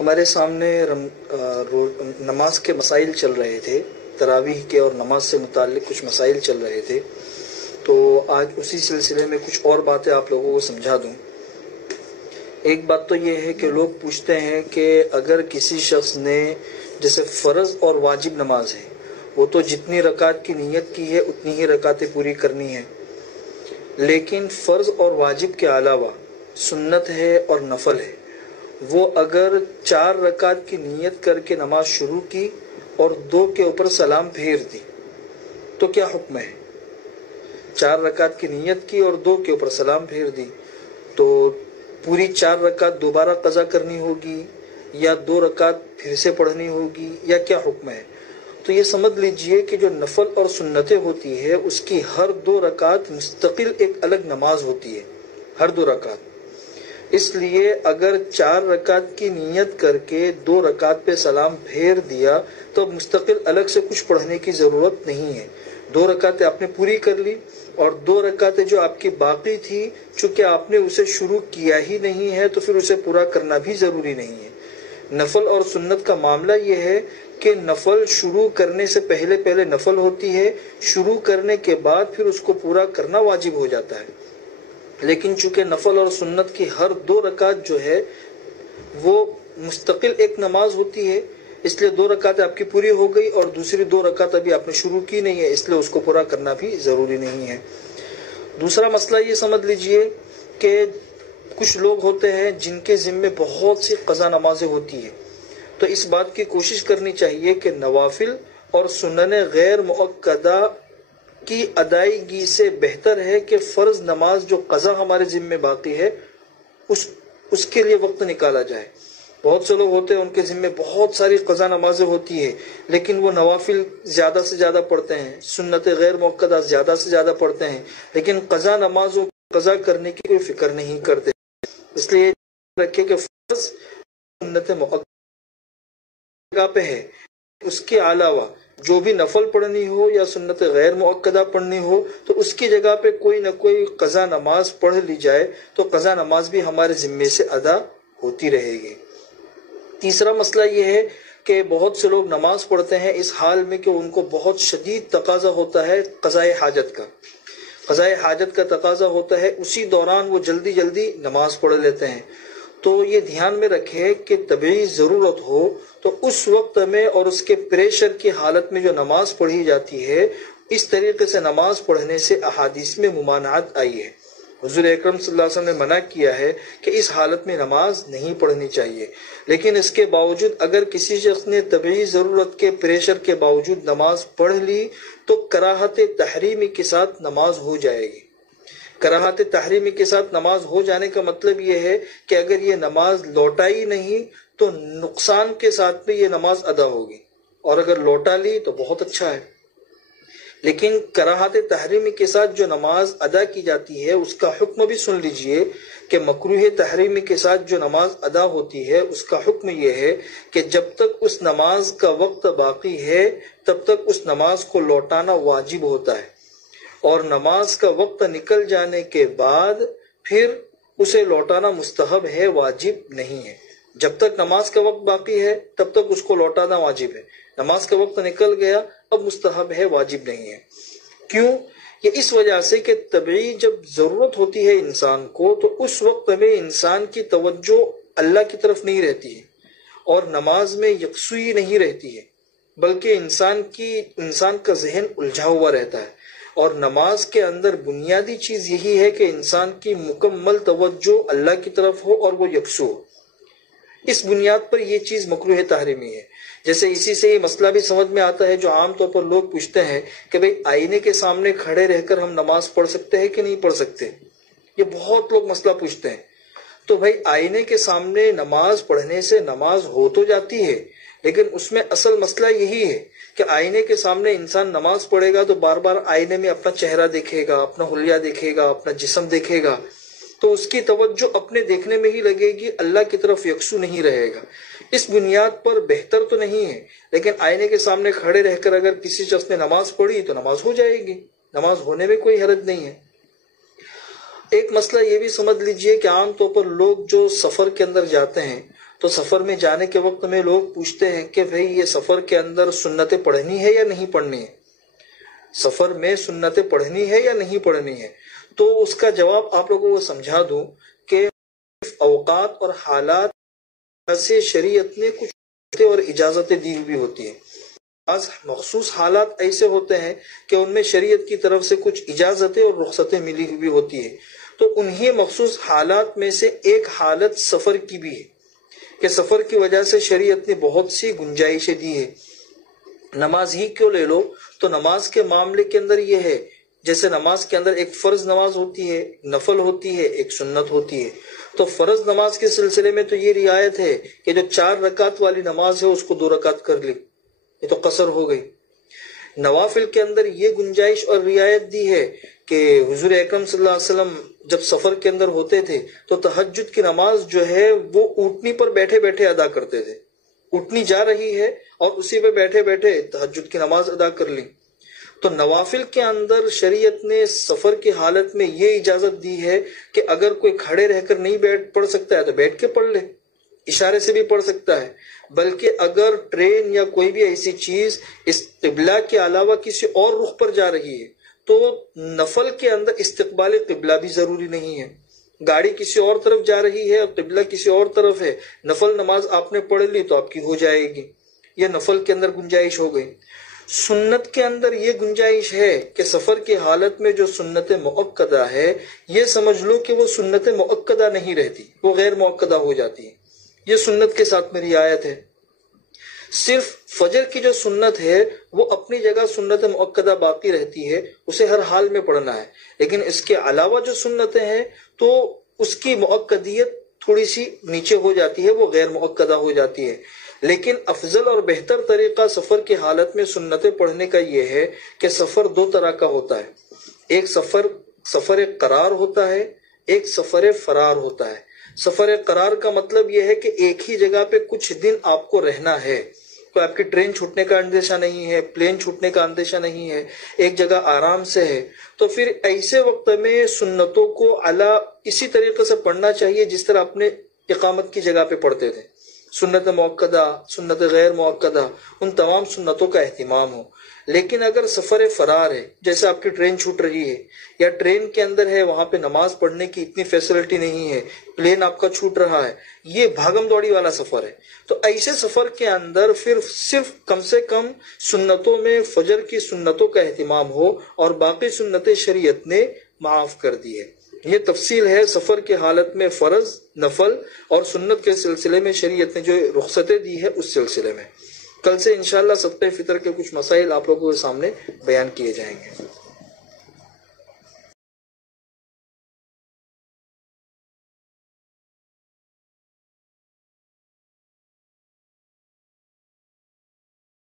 ہمارے سامنے نماز کے مسائل چل رہے تھے، تراویح کے اور نماز سے متعلق کچھ مسائل چل رہے تھے، تو آج اسی سلسلے میں کچھ اور باتیں آپ لوگوں کو سمجھا دوں۔ ایک بات تو یہ ہے کہ لوگ پوچھتے ہیں کہ اگر کسی شخص نے جیسے فرض اور واجب نماز ہے، وہ تو جتنی رکعت کی نیت کی ہے اتنی ہی رکعتیں پوری کرنی ہے، لیکن فرض اور واجب کے علاوہ سنت ہے اور نفل ہے، وہ اگر 4 رکعت کی نیت کر کے نماز شروع کی اور 2 کے اوپر سلام پھیر دی تو کیا حکم ہے؟ 4 رکعت کی نیت کی اور 2 کے اوپر سلام پھیر دی تو پوری 4 رکعت دوبارہ قضا کرنی ہوگی یا 2 رکعت پھر سے پڑھنی ہوگی یا کیا حکم ہے؟ تو یہ سمجھ لیجئے کہ جو نفل اور سنتیں ہوتی ہے اس کی ہر 2 رکعت مستقل ایک الگ نماز ہوتی ہے، ہر 2 رکعت۔ اس لیے اگر 4 رکعت کی نیت کر کے 2 رکعت پہ سلام پھیر دیا تو مستقل الگ سے کچھ پڑھنے کی ضرورت نہیں ہے۔ 2 رکعتیں آپ نے پوری کر لی اور 2 رکعتیں جو آپ کی باقی تھی، چونکہ آپ نے اسے شروع کیا ہی نہیں ہے تو پھر اسے پورا کرنا بھی ضروری نہیں ہے۔ نفل اور سنت کا معاملہ یہ ہے کہ نفل شروع کرنے سے پہلے نفل ہوتی ہے، شروع کرنے کے بعد پھر اس کو پورا کرنا واجب ہو جاتا ہے۔ لیکن چونکہ نفل اور سنت کی ہر 2 رکعت جو ہے وہ مستقل ایک نماز ہوتی ہے، اس لیے 2 رکعت آپ کی پوری ہو گئی اور دوسری 2 رکعت ابھی آپ نے شروع کی نہیں ہے، اس لیے اس کو پورا کرنا بھی ضروری نہیں ہے۔ دوسرا مسئلہ یہ سمجھ لیجئے کہ کچھ لوگ ہوتے ہیں جن کے ذمے بہت سی قضا نمازیں ہوتی ہیں، تو اس بات کی کوشش کرنی چاہیے کہ نوافل اور سنن غیر مؤکدہ کی ادائیگی سے بہتر ہے کہ فرض نماز جو قضا ہمارے ذمے باقی ہے اس کے لیے وقت نکالا جائے۔ بہت سے لوگ ہوتے ہیں ان کے ذمے بہت ساری قضا نمازیں ہوتی ہیں، لیکن وہ نوافل زیادہ سے زیادہ پڑھتے ہیں، سنت غیر مؤکدہ زیادہ سے زیادہ پڑھتے ہیں، لیکن قضا نمازوں قضا کرنے کی کوئی فکر نہیں کرتے۔ اس لیے رکھے کہ فرض سنت مؤکدہ پہ ہے، اس کے علاوہ جو بھی نفل پڑھنی ہو یا سنت غیر مؤکدہ پڑھنی ہو تو اس کی جگہ پہ کوئی نہ کوئی قضا نماز پڑھ لی جائے تو قضا نماز بھی ہمارے ذمے سے ادا ہوتی رہے گی۔ تیسرا مسئلہ یہ ہے کہ بہت سے لوگ نماز پڑھتے ہیں اس حال میں کہ ان کو بہت شدید تقاضا ہوتا ہے قضائے حاجت کا، قضائے حاجت کا تقاضا ہوتا ہے، اسی دوران وہ جلدی جلدی نماز پڑھ لیتے ہیں۔ تو یہ دھیان میں رکھے کہ طبعی ضرورت ہو تو اس وقت میں اور اس کے پریشر کی حالت میں جو نماز پڑھی جاتی ہے، اس طریقے سے نماز پڑھنے سے احادیث میں ممانعت آئی ہے۔ حضور اکرم صلی اللہ علیہ وسلم نے منع کیا ہے کہ اس حالت میں نماز نہیں پڑھنی چاہیے، لیکن اس کے باوجود اگر کسی شخص نے طبعی ضرورت کے پریشر کے باوجود نماز پڑھ لی تو کراہت تحریمی کے ساتھ نماز ہو جائے گی۔ کراہت تحریمی کے ساتھ نماز ہو جانے کا مطلب یہ ہے کہ اگر یہ نماز لوٹائی نہیں تو نقصان کے ساتھ بھی یہ نماز ادا ہوگی، اور اگر لوٹا لی تو بہت اچھا ہے۔ لیکن کراہت تحریمی کے ساتھ جو نماز ادا کی جاتی ہے اس کا حکم بھی سن لیجئے کہ مکروہ تحریمی کے ساتھ جو نماز ادا ہوتی ہے اس کا حکم یہ ہے کہ جب تک اس نماز کا وقت باقی ہے تب تک اس نماز کو لوٹانا واجب ہوتا ہے، اور نماز کا وقت نکل جانے کے بعد پھر اسے لوٹانا مستحب ہے، واجب نہیں ہے۔ جب تک نماز کا وقت باقی ہے تب تک اس کو لوٹانا واجب ہے، نماز کا وقت نکل گیا اب مستحب ہے، واجب نہیں ہے۔ کیوں؟ یہ اس وجہ سے کہ طبعی جب ضرورت ہوتی ہے انسان کو تو اس وقت میں انسان کی توجہ اللہ کی طرف نہیں رہتی ہے اور نماز میں یکسوئی نہیں رہتی ہے، بلکہ انسان کا ذہن الجھا ہوا رہتا ہے، اور نماز کے اندر بنیادی چیز یہی ہے کہ انسان کی مکمل توجہ اللہ کی طرف ہو اور وہ یکسو ہو۔ اس بنیاد پر یہ چیز مکروہ تحریمی ہے۔ جیسے اسی سے یہ مسئلہ بھی سمجھ میں آتا ہے جو عام طور پر لوگ پوچھتے ہیں کہ بھئی آئینے کے سامنے کھڑے رہ کر ہم نماز پڑھ سکتے ہیں کہ نہیں پڑھ سکتے، یہ بہت لوگ مسئلہ پوچھتے ہیں۔ تو بھئی آئینے کے سامنے نماز پڑھنے سے نماز ہو تو جاتی ہے، لیکن اس میں اصل مسئلہ یہی ہے کہ آئینے کے سامنے انسان نماز پڑھے گا تو بار بار آئینے میں اپنا چہرہ دیکھے گا، اپنا حلیہ دیکھے گا، اپنا جسم دیکھے گا، تو اس کی توجہ اپنے دیکھنے میں ہی لگے گی، اللہ کی طرف یکسو نہیں رہے گا۔ اس بنیاد پر بہتر تو نہیں ہے، لیکن آئینے کے سامنے کھڑے رہ کر اگر کسی شخص نے نماز پڑھی تو نماز ہو جائے گی، نماز ہونے میں کوئی حرج نہیں ہے۔ ایک مسئلہ یہ بھی سمجھ لیجئے کہ عام طور پر لوگ جو سفر کے اندر جاتے ہیں تو سفر میں جانے کے وقت میں لوگ پوچھتے ہیں کہ بھئی یہ سفر کے اندر سنتیں پڑھنی ہے یا نہیں پڑھنی ہے، سفر میں سنتیں پڑھنی ہے یا نہیں پڑھنی ہے؟ تو اس کا جواب آپ لوگوں کو سمجھا دوں کہ اوقات اور حالات سے شریعت نے کچھ اور اجازتیں دی ہوئی ہوتی ہیں. بعض مخصوص حالات ایسے ہوتے ہیں کہ ان میں شریعت کی طرف سے کچھ اجازتیں اور رخصتیں ملی ہوئی ہوتی ہیں. تو انہی مخصوص حالات میں سے ایک حالت سفر کی بھی ہے کہ سفر کی وجہ سے شریعت نے بہت سی گنجائشیں دی ہے. نماز ہی کیوں لے لو تو نماز کے معاملے کے اندر یہ ہے، جیسے نماز کے اندر ایک فرض نماز ہوتی ہے، نفل ہوتی ہے، ایک سنت ہوتی ہے. تو فرض نماز کے سلسلے میں تو یہ رعایت ہے کہ جو 4 رکعت والی نماز ہے اس کو 2 رکعت کر لی، یہ تو قصر ہو گئی. نوافل کے اندر یہ گنجائش اور رعایت دی ہے کہ حضور اکرم صلی اللہ علیہ وسلم جب سفر کے اندر ہوتے تھے تو تہجد کی نماز جو ہے وہ اونٹنی پر بیٹھے بیٹھے ادا کرتے تھے. اونٹنی جا رہی ہے اور اسی پہ بیٹھے بیٹھے تہجد کی نماز ادا کر لی. تو نوافل کے اندر شریعت نے سفر کی حالت میں یہ اجازت دی ہے کہ اگر کوئی کھڑے رہ کر نہیں پڑھ سکتا ہے تو بیٹھ کے پڑھ لے، اشارے سے بھی پڑھ سکتا ہے. بلکہ اگر ٹرین یا کوئی بھی ایسی چیز اس قبلہ کے علاوہ کسی اور رخ پر جا رہی ہے تو نفل کے اندر استقبال قبلہ بھی ضروری نہیں ہے. گاڑی کسی اور طرف جا رہی ہے اور قبلہ کسی اور طرف ہے، نفل نماز آپ نے پڑھ لی تو آپ کی ہو جائے گی. یہ نفل کے اندر گنجائش ہو گئی. سنت کے اندر یہ گنجائش ہے کہ سفر کی حالت میں جو سنت مؤکدہ ہے یہ سمجھ لو کہ وہ سنت مؤکدہ نہیں رہتی، وہ غیر مؤکدہ ہو جاتی ہے. یہ سنت کے ساتھ میری آیت ہے. صرف فجر کی جو سنت ہے وہ اپنی جگہ سنت مؤکدہ باقی رہتی ہے، اسے ہر حال میں پڑھنا ہے. لیکن اس کے علاوہ جو سنتیں ہیں تو اس کی مؤکدیت تھوڑی سی نیچے ہو جاتی ہے، وہ غیر مؤکدہ ہو جاتی ہے. لیکن افضل اور بہتر طریقہ سفر کی حالت میں سنتیں پڑھنے کا یہ ہے کہ سفر 2 طرح کا ہوتا ہے. ایک سفر قرار ہوتا ہے، ایک سفر فرار ہوتا ہے. سفر قرار کا مطلب یہ ہے کہ ایک ہی جگہ پہ کچھ دن آپ کو رہنا ہے، کوئی آپ کی ٹرین چھوٹنے کا اندیشہ نہیں ہے، پلین چھوٹنے کا اندیشہ نہیں ہے، ایک جگہ آرام سے ہے. تو پھر ایسے وقت میں سنتوں کو اسی طریقے سے پڑھنا چاہیے جس طرح اپنے اقامت کی جگہ پہ پڑھتے تھے. سنت مؤکدہ، سنت غیر مؤکدہ، ان تمام سنتوں کا اہتمام ہو. لیکن اگر سفر فرار ہے، جیسے آپ کی ٹرین چھوٹ رہی ہے یا ٹرین کے اندر ہے، وہاں پہ نماز پڑھنے کی اتنی فیسلٹی نہیں ہے، پلین آپ کا چھوٹ رہا ہے، یہ بھاگم دوڑی والا سفر ہے، تو ایسے سفر کے اندر پھر صرف کم سے کم سنتوں میں فجر کی سنتوں کا اہتمام ہو اور باقی سنتیں شریعت نے معاف کر دی ہے. یہ تفصیل ہے سفر کی حالت میں فرض، نفل اور سنت کے سلسلے میں شریعت نے جو رخصتیں دی ہے اس سلسلے میں. کل سے انشاءاللہ صدقہ فطر کے کچھ مسائل آپ لوگوں کے سامنے بیان کیے جائیں گے.